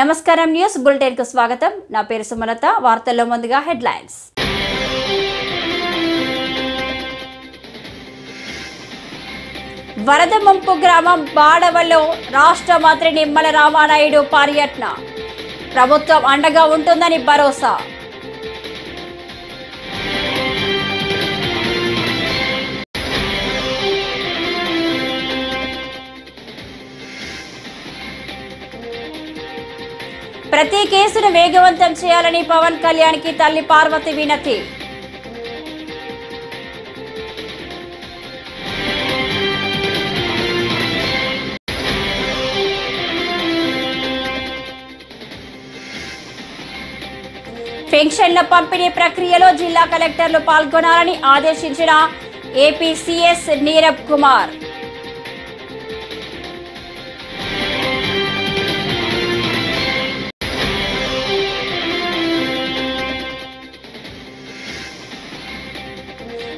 నమస్కారం news bulletin కు స్వాగతం. నా పేరు సుమలత. వార్తల్లో ముందుగా హెడ్లైన్స్. వరద ముంపు గ్రామం బాడవలో రాష్ట్ర మంత్రి నిమ్మల రామానాయుడు పర్యటన. ప్రభుత్వం అండగా ఉంటుందని భరోసా. ప్రతి కేసును వేగవంతం చేయాలని పవన్ కళ్యాణ్ కి తల్లి పార్వతి వినతి. పెన్షన్ల పంపిణీ ప్రక్రియలో జిల్లా కలెక్టర్లు పాల్గొనాలని ఆదేశించిన ఏపీ సీఎస్ నీరబ్ కుమార్.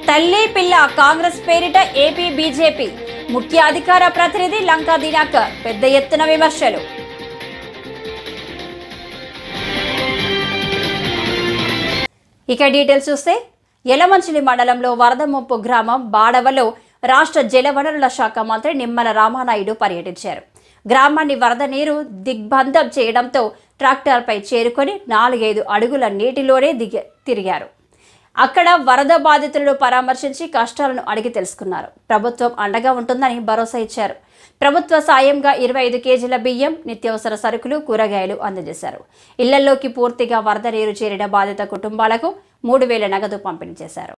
తల్లి పిల్ల కాంగ్రెస్ పేరిట ఏపీ బీజేపీ. ముఖ్య అధికార ప్రతినిధి లంకా దినకర్ పెద్ద ఎత్తున విమర్శలు. ఇక డీటెయిల్స్ చూస్తే యలమంచిలి మండలంలో వరద ముంపు గ్రామం బాడవలో రాష్ట్ర జలవనరుల శాఖ మంత్రి నిమ్మల రామానాయుడు పర్యటించారు. గ్రామాన్ని వరద నీరు దిగ్బంధం చేయడంతో ట్రాక్టర్పై చేరుకొని 4-5 అడుగుల నీటిలోనే తిరిగారు. అక్కడ వరద బాధితులను పరామర్శించి కష్టాలను అడిగి తెలుసుకున్నారు. ప్రభుత్వం అండగా ఉంటుందని భరోసా ఇచ్చారు. ప్రభుత్వ సాయంగా 25 కేజీల బియ్యం, నిత్యావసర సరుకులు, కూరగాయలు అందజేశారు. ఇళ్లలోకి పూర్తిగా వరద నీరు చేరిన బాధిత కుటుంబాలకు 3,000 నగదు పంపిణీ చేశారు.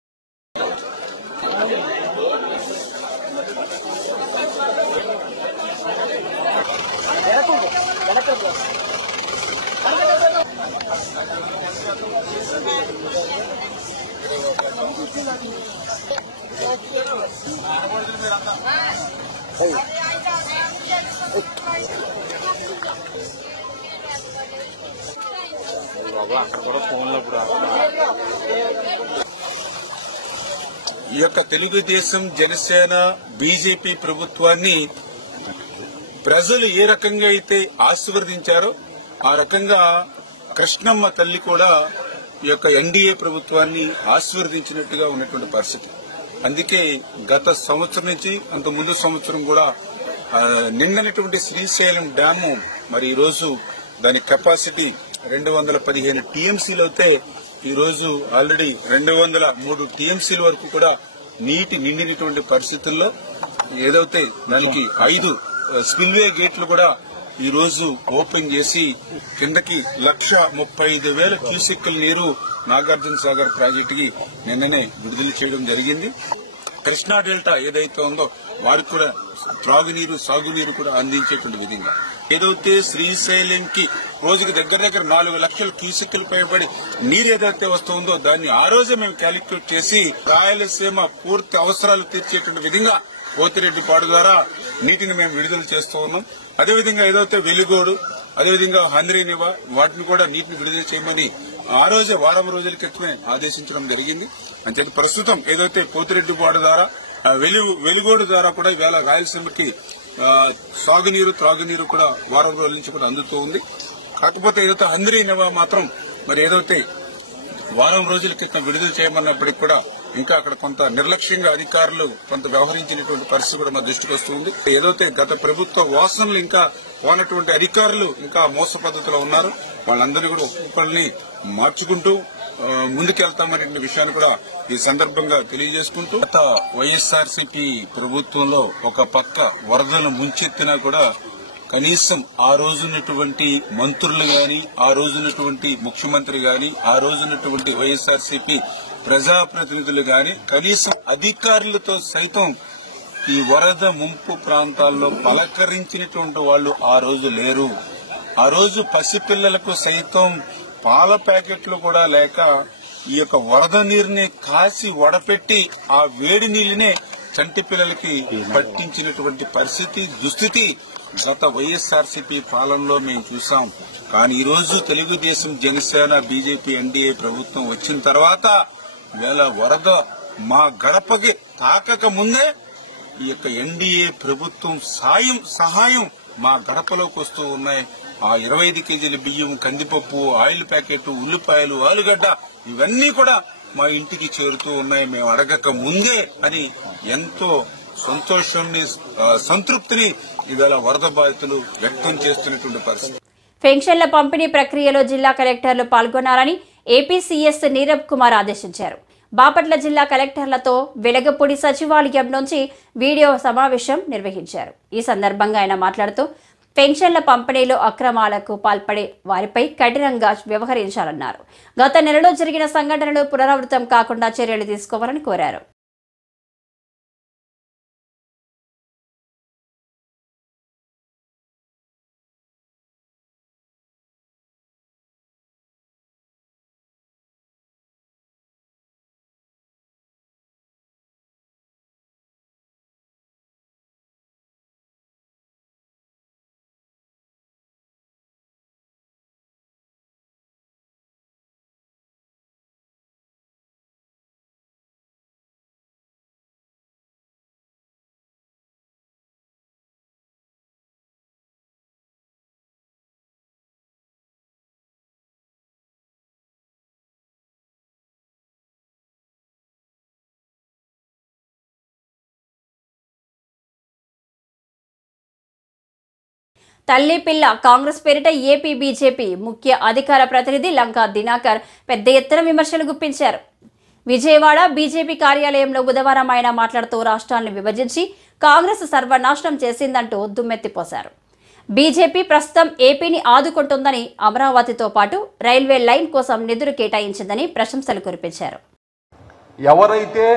ఈ యొక్క తెలుగుదేశం, జనసేన, బీజేపీ ప్రభుత్వాన్ని ప్రజలు ఏ రకంగా అయితే ఆశీర్వదించారో ఆ రకంగా కృష్ణమ్మ తల్లి కూడా ఈ యొక్క ఎన్డీఏ ప్రభుత్వాన్ని ఆశీర్వదించినట్టుగా ఉన్నటువంటి పరిస్థితి. అందుకే గత సంవత్సరం నుంచి అంత ముందు సంవత్సరం కూడా నిండినటువంటి శ్రీశైలం డ్యాము మరి ఈ రోజు దాని కెపాసిటీ 215 టీఎంసీలు అయితే ఈ రోజు ఆల్రెడీ 203 టీఎంసీల వరకు కూడా నీటి నిండినటువంటి పరిస్థితుల్లో ఏదైతే దానికి 5 స్పిల్వే గేట్లు కూడా ఈ రోజు ఓపెన్ చేసి కిందకి 1,35,000 క్యూసెక్కుల నీరు నాగార్జున సాగర్ ప్రాజెక్టుకి నిన్ననే విడుదల చేయడం జరిగింది. కృష్ణా డెల్టా ఏదైతే ఉందో వారికి కూడా త్రాగునీరు, సాగునీరు కూడా అందించేటువంటి విధంగా ఏదైతే శ్రీశైలంకి రోజుకి దగ్గర 4 లక్షల క్యూసెక్కులు పైబడి నీరు ఏదైతే వస్తుందో దాన్ని ఆ రోజే మేము క్యాలిక్యులేట్ చేసి రాయలసీమ పూర్తి అవసరాలు తీర్చేటువంటి విధంగా పోతిరెడ్డిపాడు ద్వారా నీటిని మేము విడుదల చేస్తూ ఉన్నాం. అదేవిధంగా ఏదైతే వెలుగోడు, అదేవిధంగా హంద్రీనివా వాటిని కూడా నీటిని విడుదల చేయమని ఆ రోజే వారం రోజుల క్రితమే ఆదేశించడం జరిగింది. అంటే ప్రస్తుతం ఏదైతే పోతిరెడ్డిపాడు ద్వారా వెలుగోడు ద్వారా కూడా ఇవాళ రాయలసీమకి సాగునీరు, త్రాగునీరు కూడా వారం రోజుల నుంచి కూడా అందుతూ ఉంది. కాకపోతే ఏదైతే హంద్రీనివా మాత్రం మరి ఏదైతే వారం రోజుల క్రితం విడుదల చేయమన్నప్పటికీ కూడా ఇంకా అక్కడ కొంత నిర్లక్ష్యంగా అధికారులు కొంత వ్యవహరించినటువంటి పరిస్థితి కూడా మా దృష్టికి వస్తుంది. ఏదైతే గత ప్రభుత్వ వాసనలు ఇంకా పోనటువంటి అధికారులు ఇంకా మోస పద్ధతిలో ఉన్నారు, వాళ్ళందరినీ కూడా ఒక్కొక్కరిని మార్చుకుంటూ ముందుకెళ్తామనే విషయాన్ని కూడా ఈ సందర్భంగా తెలియజేసుకుంటూ గత వైఎస్ఆర్సీపీ ప్రభుత్వంలో ఒక పక్క వరదలు ముంచెత్తినా కూడా కనీసం ఆ రోజున్నటువంటి మంత్రులు గాని, ఆ రోజున్నటువంటి ముఖ్యమంత్రి గాని, ఆ రోజున్నటువంటి వైఎస్ఆర్సీపీ ప్రజాప్రతినిధులు గాని కనీసం అధికారులతో సైతం ఈ వరద ముంపు ప్రాంతాల్లో పలకరించినటువంటి వాళ్ళు ఆ రోజు లేరు. ఆ రోజు పసిపిల్లలకు సైతం పాల ప్యాకెట్లు కూడా లేక ఈ యొక్క వరద నీరుని కాసి వడపెట్టి ఆ వేడి నీళ్ళనే చంటి పిల్లలకి పట్టించినటువంటి పరిస్థితి, దుస్థితి గత వైఎస్ఆర్సీపీ పాలనలో మేము చూసాం. కానీ ఈ రోజు తెలుగుదేశం, జనసేన, బీజేపీ, ఎన్డీఏ ప్రభుత్వం వచ్చిన తర్వాత వేళ వరద మా గడపకి తాకక ముందే ఈ యొక్క ఎన్డీఏ ప్రభుత్వం సహాయం మా గడపలోకి వస్తూ ఉన్నాయి. ఆ 25 కేజీల బియ్యం, కందిపప్పు, ఆయిల్ ప్యాకెట్, ఉల్లిపాయలు, ఆలుగడ్డ ఇవన్నీ కూడా మా ఇంటికి చేరుతూ ఉన్నాయి మేము అడగక ముందే అని ఎంతో సంతోషాన్ని, సంతృప్తిని ఇవాళ వరద బాధితులు వ్యక్తం చేస్తున్నటువంటి పరిస్థితి. పెన్షన్ల పంపిణీ ప్రక్రియలో జిల్లా కలెక్టర్లు పాల్గొనాలని ఏపీ సీఎస్ నీరబ్ కుమార్ ఆదేశించారు. బాపట్ల జిల్లా కలెక్టర్లతో వెలగపూడి సచివాలయం నుంచి వీడియో సమావేశం నిర్వహించారు. ఈ సందర్భంగా ఆయన మాట్లాడుతూ పెన్షన్ల పంపిణీలో అక్రమాలకు పాల్పడే వారిపై కఠినంగా వ్యవహరించాలన్నారు. గత నెలలో జరిగిన సంఘటనలు పునరావృతం కాకుండా చర్యలు తీసుకోవాలని కోరారు. తల్లి పిల్ల కాంగ్రెస్ పేరిట ఏపీ బీజేపీ ముఖ్య అధికార ప్రతినిధి లంకా దినాకర్ పెద్ద ఎత్తున విమర్శలు గుప్పించారు. విజయవాడ బీజేపీ కార్యాలయంలో బుధవారం ఆయన మాట్లాడుతూ రాష్ట్రాన్ని విభజించి కాంగ్రెస్ సర్వనాశనం చేసిందంటూ దుమ్మెత్తిపోశారు. బీజేపీ ప్రస్తుతం ఏపీని ఆదుకుంటుందని, అమరావతితో పాటు రైల్వే లైన్ కోసం నిధులు కేటాయించిందని ప్రశంసలు కురిపించారు. ఎవరైతే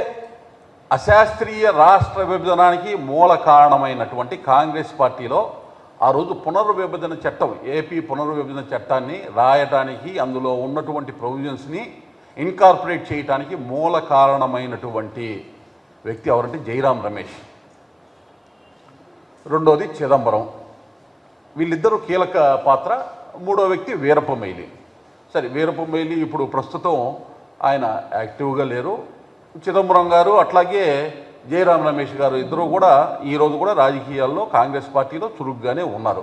అశాస్త్రీయ రాష్ట్ర విభజనానికి మూల కారణమైనటువంటి కాంగ్రెస్ పార్టీలో ఆ రోజు పునర్విభజన చట్టం, ఏపీ పునర్విభజన చట్టాన్ని రాయటానికి, అందులో ఉన్నటువంటి ప్రొవిజన్స్ని ఇన్కార్పొరేట్ చేయడానికి మూల కారణమైనటువంటి వ్యక్తి ఎవరంటే జైరాం రమేష్, రెండోది చిదంబరం. వీళ్ళిద్దరూ కీలక పాత్ర. మూడో వ్యక్తి వీరప్ప మొయిలీ. సరే, వీరప్ప మొయిలీ ఇప్పుడు ప్రస్తుతం ఆయన యాక్టివ్గా లేరు. చిదంబరం గారు అట్లాగే జైరాం రమేష్ గారు ఇద్దరు కూడా ఈరోజు కూడా రాజకీయాల్లో కాంగ్రెస్ పార్టీలో చురుగ్గానే ఉన్నారు.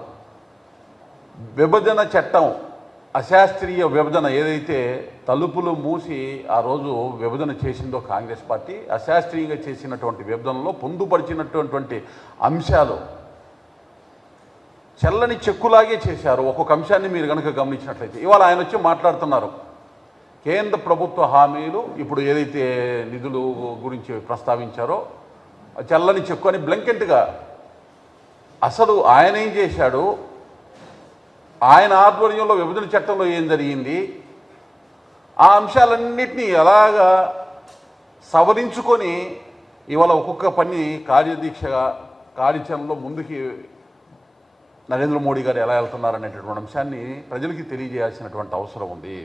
విభజన చట్టం, అశాస్త్రీయ విభజన ఏదైతే తలుపులు మూసి ఆ రోజు విభజన చేసిందో కాంగ్రెస్ పార్టీ, అశాస్త్రీయంగా చేసినటువంటి విభజనలో పొందుపరిచినటువంటి అంశాలు చెల్లని చెక్కులాగే చేశారు. ఒక్కొక్క అంశాన్ని మీరు కనుక గమనించినట్లయితే ఇవాళ ఆయన వచ్చి మాట్లాడుతున్నారు. కేంద్ర ప్రభుత్వ హామీలు ఇప్పుడు ఏదైతే నిధులు గురించి ప్రస్తావించారో చెల్లని చెక్కు అని బ్లంకెట్గా, అసలు ఆయన ఏం చేశాడు, ఆయన ఆధ్వర్యంలో విభజన చట్టంలో ఏం జరిగింది, ఆ అంశాలన్నింటినీ ఎలాగా సవరించుకొని ఇవాళ ఒక్కొక్క పని కార్యదీక్షగా కార్యాచరణలో ముందుకి నరేంద్ర మోడీ గారు ఎలా వెళ్తున్నారనేటటువంటి అంశాన్ని ప్రజలకి తెలియజేయాల్సినటువంటి అవసరం ఉంది.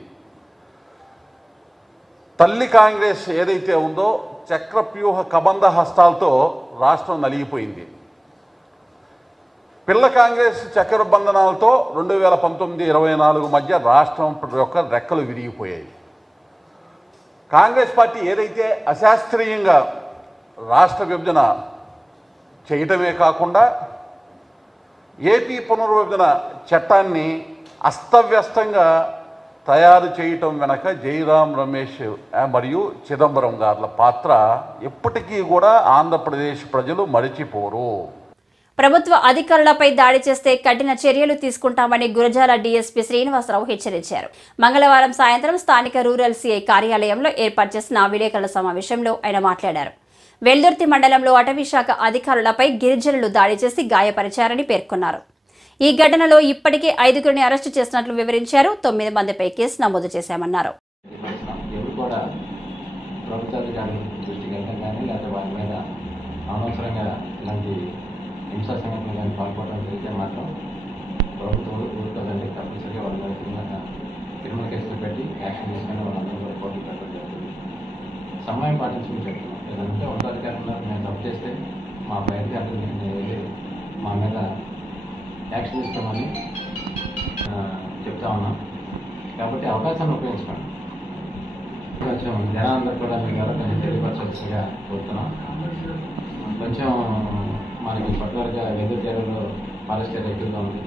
తల్లి కాంగ్రెస్ ఏదైతే ఉందో చక్రవ్యూహ కబంధ హస్తాలతో రాష్ట్రం నలిగిపోయింది. పిల్ల కాంగ్రెస్ చక్రబంధనాలతో 2019-24 మధ్య రాష్ట్రం యొక్క రెక్కలు విరిగిపోయాయి. కాంగ్రెస్ పార్టీ ఏదైతే అశాస్త్రీయంగా రాష్ట్ర విభజన చేయటమే కాకుండా ఏపీ పునర్విభజన చట్టాన్ని అస్తవ్యస్తంగా తయారు చేయటం వెనక జైరాం రమేష్ మరియు చిదంబరం గార్ల పాత్ర ఎప్పటికీ కూడా ఆంధ్రప్రదేశ్ ప్రజలు మరిచిపోరు. ప్రభుత్వ అధికారులపై దాడి చేస్తే కఠిన చర్యలు తీసుకుంటామని గురజాల డీఎస్పీ శ్రీనివాసరావు హెచ్చరించారు. మంగళవారం సాయంత్రం స్థానిక రూరల్ సీఐ కార్యాలయంలో ఏర్పాటు చేసిన విలేకరుల సమావేశంలో ఆయన మాట్లాడారు. వెల్దుర్తి మండలంలో అటవీ శాఖ అధికారులపై గిరిజనులు దాడి చేసి గాయపరిచారని పేర్కొన్నారు. ఈ ఘటనలో ఇప్పటికే 5గురిని అరెస్టు చేసినట్లు వివరించారు. 9 మందిపై కేసు నమోదు చేశామన్నారు. సమయం పాటించుకుని చెప్తున్నాం. ఏదంటే ఉన్నతాధికారులు మేము తప్పు చేస్తే మా బయట మా మీద యాక్షన్ ఇస్తామని చెప్తా ఉన్నాం. కాబట్టి అవకాశాన్ని ఉపయోగించుకోండి. కొంచెం జనాలందరూ కూడా మీ ద్వారా కొంచెం తెలియపరచాల్సిందిగా కోరుతున్నాం. కొంచెం మనకి పర్టికులర్గా వెదురు తీరంలో ఫారెస్ట్ ఏరియా ఎక్కువగా ఉంది.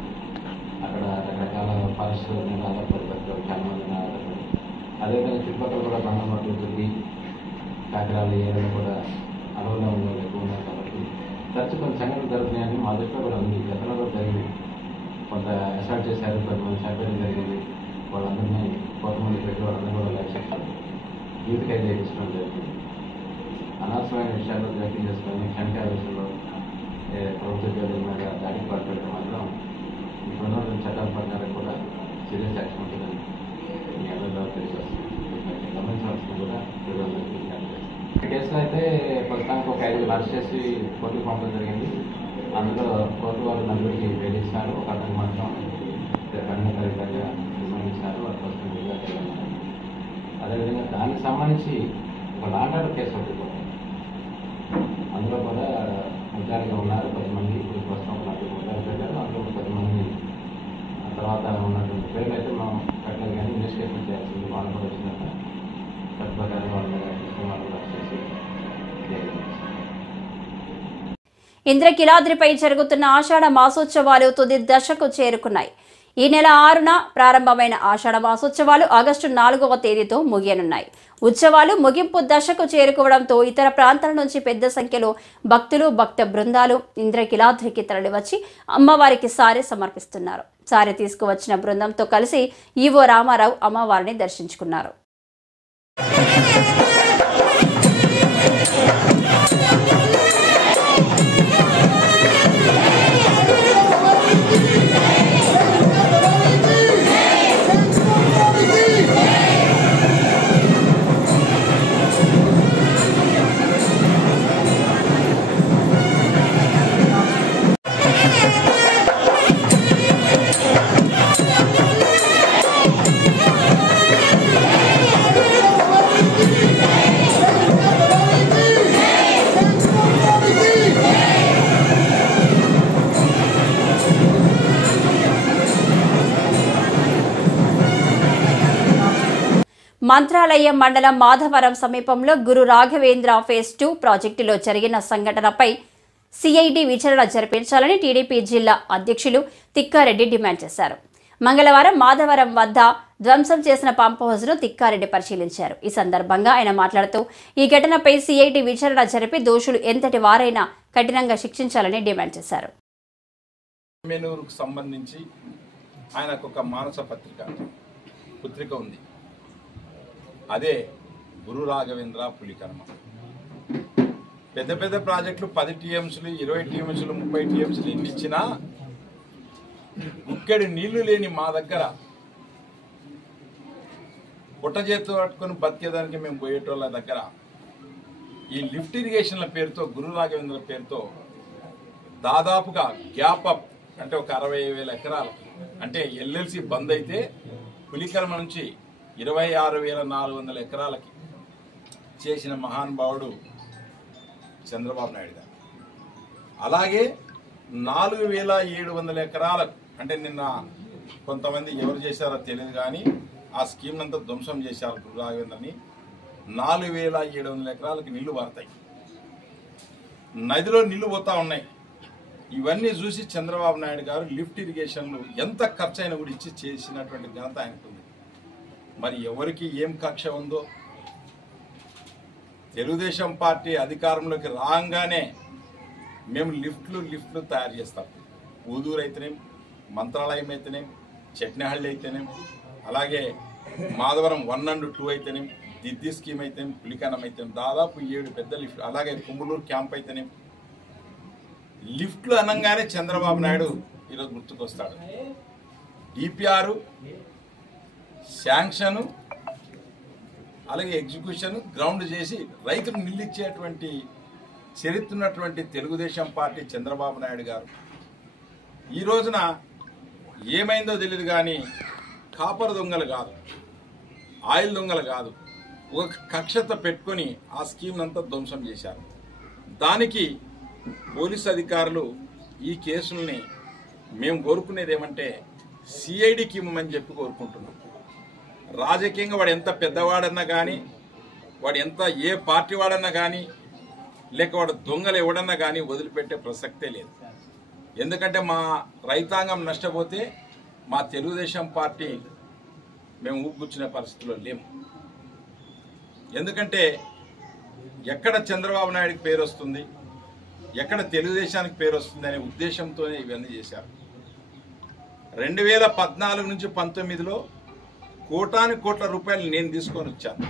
అక్కడ రకరకాల ఫారెస్ట్ మీద ఆధారపడి బతికారు, చాలా మంది ఆధారపడి. అదేవిధంగా చుట్టుపక్కల కూడా బండమట్టు, దుర్గి, కాకిరాల ఏరియాలో కూడా అడవుల్లో ఉన్న వాళ్ళు ఎక్కువ ఉన్నారు కాబట్టి తరచు కొన్ని సంఘటనలు జరుగుతున్నాయని మా దృష్టిలో కూడా ఉంది. గతంలో కూడా జరిగింది. కొంత అసాల్ట్ చేశారు, 10 మంది చంపేయడం జరిగింది. వాళ్ళందరినీ కొంతమంది పెట్టి వాళ్ళందరూ కూడా లైఫ్ సెక్షన్ యూత్ అయితే చేయించడం జరిగింది. అనవసరమైన విషయాల్లో జోక్యం చేసుకొని క్షణిక విషయంలో ప్రభుత్వ ఉద్యోగుల మీద దాడికి పాల్పడటం మాత్రం ఇప్పుడున్న చట్టాల ప్రకారం కూడా సీరియస్ యాక్షన్ ఉంటుందని మీ అందరిలో తెలియజేస్తుంది. గమనించవలసింది కూడా ఈ కేసులో అయితే ప్రస్తుతానికి ఒక 5 అరెస్ట్ చేసి కోర్టుకు పంపడం జరిగింది. అందులో కోర్టు వాళ్ళు 4కి బెయిల్ ఇచ్చినారు. ఒక అతనికి మాత్రం 12వ తారీఖు దాకా రిమాండ్ ఇచ్చినారు. వాళ్ళు ప్రస్తుతం విడుదల చేయాలన్నారు. అదేవిధంగా దానికి సంబంధించి ఒక లాండ్ ఆర్డర్ కేసు ఒకటి కూడా అందులో కూడా ముద్దాయిగా ఉన్నారు 10 మంది. ఇప్పుడు ప్రస్తుతం 4 ముద్దాయిలు పెట్టారు. అందులో 10 మంది తర్వాత ఉన్నటువంటి పేర్లు అయితే మనం పెట్టలేదు, కానీ ఇన్వెస్టిగేషన్ చేయాల్సింది. వాళ్ళు కూడా వచ్చినాక చట్ట ప్రకారం వాళ్ళ మీద వాళ్ళు కూడా చేసి ఇంద్రకీలాద్రిపై జరుగుతున్న ఆషాఢ మాసోత్సవాలు తుది దశకు చేరుకున్నాయి. ఈ నెల 6న ప్రారంభమైన ఆషాఢ మాసోత్సవాలు ఆగస్టు 4వ తేదీతో ముగియనున్నాయి. ఉత్సవాలు ముగింపు దశకు చేరుకోవడంతో ఇతర ప్రాంతాల నుంచి పెద్ద సంఖ్యలో భక్తులు, భక్త బృందాలు ఇంద్రకీలాద్రికి తరలివచ్చి అమ్మవారికి సారె సమర్పిస్తున్నారు. సారె తీసుకువచ్చిన బృందంతో కలిసి ఈవో రామారావు అమ్మవారిని దర్శించుకున్నారు. మంత్రాలయం మండలం మాధవరం సమీపంలో గురు రాఘవేంద్ర ఫేజ్ 2 ప్రాజెక్టులో జరిగిన సంఘటనపై సిఐడి విచారణ జరిపించాలని టీడీపీ జిల్లా అధ్యక్షులు తిక్కారెడ్డి డిమాండ్ చేశారు. మంగళవారం మాధవరం వద్ద ధ్వంసం చేసిన పంప్ హౌస్ను తిక్కారెడ్డి పరిశీలించారు. ఈ సందర్భంగా ఆయన మాట్లాడుతూ ఈ ఘటనపై సిఐడి విచారణ జరిపి దోషులు ఎంతటి వారైనా కఠినంగా శిక్షించాలని డిమాండ్ చేశారు. మెనూరుకు సంబంధించి ఆయనకు ఒక మానస పుత్రిక ఉంది. అదే గురు రాఘవేంద్ర పులికర్మ. పెద్ద పెద్ద ప్రాజెక్టులు 10 టీఎంసీలు, 20 టీఎంసీలు, 30 టీఎంసీలు ఎన్ని ఇచ్చినా ఇక్కడి నీళ్లు లేని మా దగ్గర పుట్ట చేతు పట్టుకొని బతికేదానికి మేము పోయేటోళ్ళ దగ్గర ఈ లిఫ్ట్ ఇరిగేషన్ల పేరుతో, గురు రాఘవేంద్ర పేరుతో దాదాపుగా గ్యాప్ అప్ అంటే ఒక 60,000 ఎకరాలు అంటే ఎల్ఎల్సి బంద్ అయితే పులికర్మ నుంచి 26,400 ఎకరాలకి చేసిన మహానుభావుడు చంద్రబాబు నాయుడు గారు. అలాగే 4,700 ఎకరాలకు అంటే నిన్న కొంతమంది ఎవరు చేశారో తెలియదు కానీ ఆ స్కీమ్ అంతా ధ్వంసం చేశారు. గురు రాఘవేంద్రని 4,700 ఎకరాలకు నీళ్లు పారుతాయి, నదిలో నీళ్లు పోతా ఉన్నాయి. ఇవన్నీ చూసి చంద్రబాబు నాయుడు గారు లిఫ్ట్ ఇరిగేషన్లు ఎంత ఖర్చు అయినా కూడా ఇచ్చి చేసినటువంటి ఘనత ఆయనకుంది. మరి ఎవరికి ఏం కక్ష ఉందో, తెలుగుదేశం పార్టీ అధికారంలోకి రాగానే మేము లిఫ్ట్లు తయారు చేస్తాం. ఊదూరు అయితేనేం, మంత్రాలయం అయితేనేం, చట్నహళ్ళి అయితేనేం, అలాగే మాధవరం 1 and 2 అయితేనేం, దిద్ది స్కీమ్ అయితేనేం, పులికనం అయితేనేం, దాదాపు 7 పెద్ద లిఫ్ట్లు, అలాగే కుమ్ములూరు క్యాంప్ అయితేనేం. లిఫ్ట్లు అనగానే చంద్రబాబు నాయుడు ఈరోజు గుర్తుకొస్తాడు. డిపిఆర్, శాంక్షన్, అలాగే ఎగ్జిక్యూషన్, గ్రౌండ్ చేసి రైతులు నిలిచేటువంటి చరిత్ర ఉన్నటువంటి తెలుగుదేశం పార్టీ చంద్రబాబు నాయుడు గారు ఈ రోజున ఏమైందో తెలియదు కానీ కాపర్ దొంగలు కాదు, ఆయిల్ దొంగలు కాదు, ఒక కక్షత పెట్టుకొని ఆ స్కీమ్ అంతా ధ్వంసం చేశారు. దానికి పోలీసు అధికారులు ఈ కేసుల్ని మేము కోరుకునేది ఏమంటే సిఐడికి ఇవ్వమని చెప్పి కోరుకుంటున్నాం. రాజకీయంగా వాడు ఎంత పెద్దవాడన్నా కానీ, వాడు ఎంత ఏ పార్టీ వాడన్నా కానీ, లేక వాడు దొంగలు ఎవడన్నా కానీ వదిలిపెట్టే ప్రసక్తే లేదు. ఎందుకంటే మా రైతాంగం నష్టపోతే మా తెలుగుదేశం పార్టీ మేము ఊపుకునే పరిస్థితిలో లేము. ఎందుకంటే ఎక్కడ చంద్రబాబు నాయుడికి పేరు వస్తుంది, ఎక్కడ తెలుగుదేశానికి పేరు వస్తుంది అనే ఉద్దేశంతోనే ఇవన్నీ చేశారు. 2014 నుంచి 19లో కోట్ల రూపాయలు నేను తీసుకొని వచ్చాను.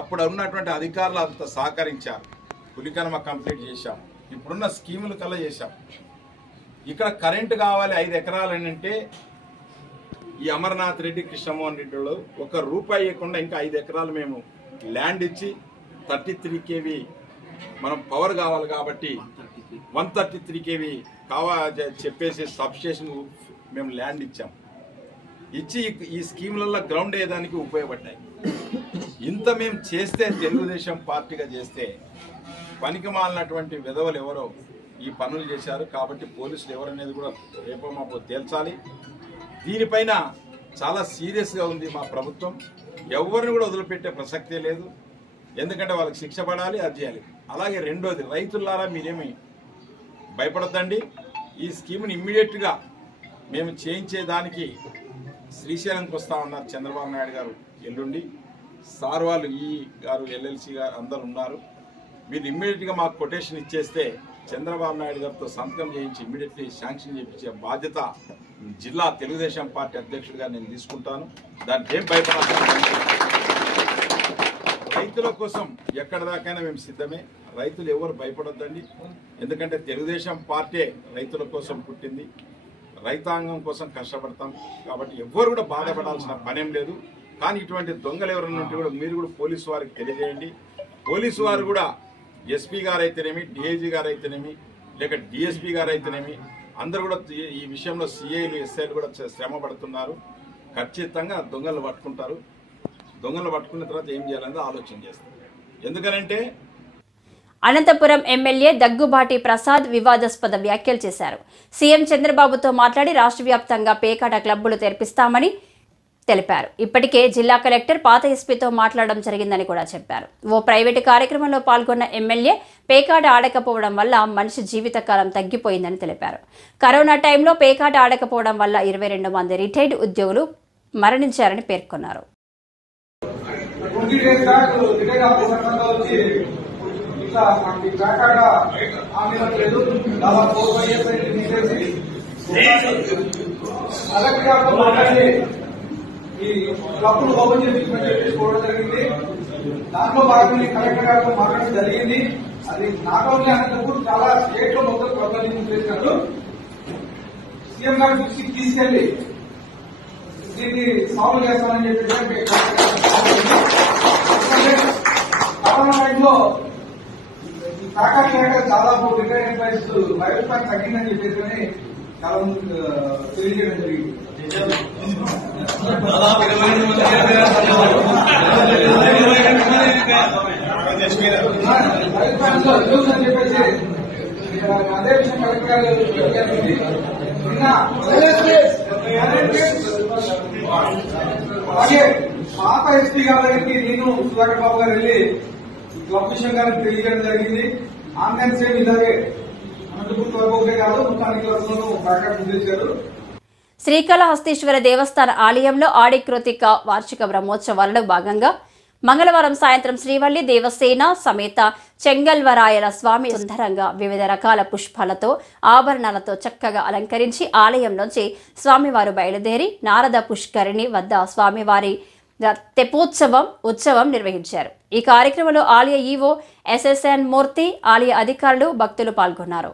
అప్పుడు ఉన్నటువంటి అధికారులు అంత సహకరించారు. పులికనమ కంప్లీట్ చేశాం. ఇప్పుడున్న స్కీములు కల్లా చేశాం. ఇక్కడ కరెంటు కావాలి 5 ఎకరాలు అంటే ఈ అమర్నాథ్ రెడ్డి, కృష్ణమోహన్ రెడ్డిలో ₹1 ఇవ్వకుండా ఇంకా 5 ఎకరాలు మేము ల్యాండ్ ఇచ్చి 33 kV మనం పవర్ కావాలి కాబట్టి 133 kV చెప్పేసి సబ్స్టేషన్ మేము ల్యాండ్ ఇచ్చాం. ఇచ్చి ఈ స్కీములలో గ్రౌండ్ వేయడానికి ఉపయోగపడ్డాయి. ఇంత మేము చేస్తే తెలుగుదేశం పార్టీగా చేస్తే పనికి మాలినటువంటి విధవలు ఎవరో ఈ పనులు చేశారు. కాబట్టి పోలీసులు ఎవరనేది కూడా రేపో మాపో తేల్చాలి. దీనిపైన చాలా సీరియస్గా ఉంది మా ప్రభుత్వం. ఎవరిని కూడా వదిలిపెట్టే ప్రసక్తే లేదు. ఎందుకంటే వాళ్ళకి శిక్ష పడాలి, అది చేయాలి. అలాగే రెండోది, రైతులారా మీరేమి భయపడద్దండి. ఈ స్కీమ్ని ఇమ్మీడియట్గా మేము చేయించేదానికి శ్రీశైలంకి వస్తా ఉన్నారు చంద్రబాబు నాయుడు గారు ఎల్లుండి. సార్ వాళ్ళు ఈ గారు ఎల్ఎల్సి గారు అందరు ఉన్నారు. మీరు ఇమ్మీడియట్గా మాకు కొటేషన్ ఇచ్చేస్తే చంద్రబాబు నాయుడు గారితో సంతకం చేయించి ఇమ్మీడియట్లీ శాంక్షన్ చేయించే బాధ్యత జిల్లా తెలుగుదేశం పార్టీ అధ్యక్షుడిగా నేను తీసుకుంటాను. దానికి ఏం భయపడాలి. రైతుల కోసం ఎక్కడ దాకైనా మేము సిద్ధమే. రైతులు ఎవరు భయపడొద్దండి. ఎందుకంటే తెలుగుదేశం పార్టీ రైతుల కోసం పుట్టింది. రైతాంగం కోసం కష్టపడతాం. కాబట్టి ఎవ్వరు కూడా బాధపడాల్సిన పనేం లేదు. కానీ ఇటువంటి దొంగలు ఎవరైనా ఉంటే కూడా మీరు కూడా పోలీసు వారికి తెలియజేయండి. పోలీసు వారు కూడా ఎస్పీ గారు అయితేనేమి, డిఐజీ గారు అయితేనేమి, లేక డిఎస్పీ గారు అయితేనేమి అందరూ కూడా ఈ విషయంలో సిఐలు, ఎస్ఐలు కూడా శ్రమ పడుతున్నారు. ఖచ్చితంగా దొంగలు పట్టుకుంటారు. దొంగలు పట్టుకున్న తర్వాత ఏం చేయాలనేది ఆలోచన చేస్తారు. ఎందుకనంటే అనంతపురం ఎమ్మెల్యే దగ్గుబాటి ప్రసాద్ వివాదాస్పద వ్యాఖ్యలు చేశారు. సీఎం చంద్రబాబుతో మాట్లాడి రాష్ట్ర వ్యాప్తంగా పేకాట క్లబ్బులు తెరిపిస్తామని తెలిపారు. ఇప్పటికే జిల్లా కలెక్టర్ పాత ఎస్పీతో మాట్లాడడం జరిగిందని కూడా చెప్పారు. ఓ ప్రైవేటు కార్యక్రమంలో పాల్గొన్న ఎమ్మెల్యే పేకాట ఆడకపోవడం వల్ల మనిషి జీవితకాలం తగ్గిపోయిందని తెలిపారు. కరోనా టైంలో పేకాట ఆడకపోవడం వల్ల 22 మంది రిటైర్డ్ ఉద్యోగులు మరణించారని పేర్కొన్నారు. ఈ క్లబ్లు ఓపెన్ చేసుకోవడం జరిగింది. దాంట్లో భాగంగా కలెక్టర్ గారితో మాట్లాడడం జరిగింది. అది నాట్ ఓన్లీ అనంతపూర్, చాలా స్టేట్ లో మొత్తం క్లబ్లు చేశారు. సీఎం గారి దృష్టికి తీసుకెళ్లి దీన్ని సాల్వ్ చేస్తామని చెప్పి కరోనా టైంలో ప్యాకెట్ లేక దాదాపు రిటైర్డ్ ఎంప్లాయీస్ లైఫ్ స్పాన్ తగ్గిందని చెప్పేసి చాలా మంది తెలియజేయడం జరిగింది. దాదాపు 28 మంది చెప్పేసి అదే విషయం కలెక్టర్ అలాగే పాత ఎస్పీ గారి దగ్గరికి నేను సుధాకర్ బాబు గారు వెళ్లి క్లబ్ విషయం గారికి తెలియజేయడం జరిగింది. ఆన్లైన్ సేమ్ ఇలాగే అనంతపూర్ క్లబ్ ఒకటే కాదు, మొత్తానికి క్లబ్లను ప్యాకెట్ ఉద్దేశారు. శ్రీకాళహస్తీశ్వర దేవస్థాన ఆలయంలో ఆడికృతిక వార్షిక బ్రహ్మోత్సవాలలో భాగంగా మంగళవారం సాయంత్రం శ్రీవల్లి దేవసేన సమేత చెంగల్వరాయల స్వామి సుందరంగా వివిధ రకాల పుష్పాలతో ఆభరణాలతో చక్కగా అలంకరించి ఆలయం నుంచి స్వామివారు బయలుదేరి నారద పుష్కరిణి వద్ద స్వామివారి ఉత్సవం నిర్వహించారు. ఈ కార్యక్రమంలో ఆలయ ఈవో ఎస్ఎస్ఎన్ మూర్తి, ఆలయ అధికారులు, భక్తులు పాల్గొన్నారు.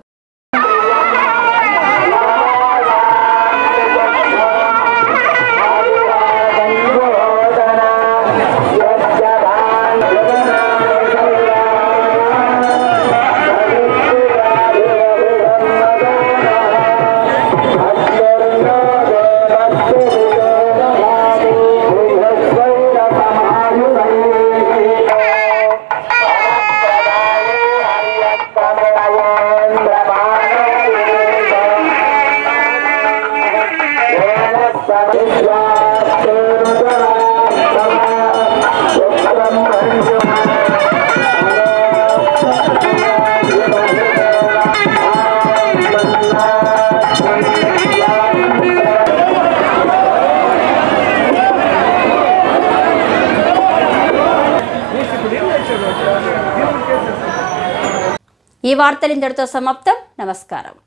ఈ వార్తలు ఇంతటితో సమాప్తం. నమస్కారం.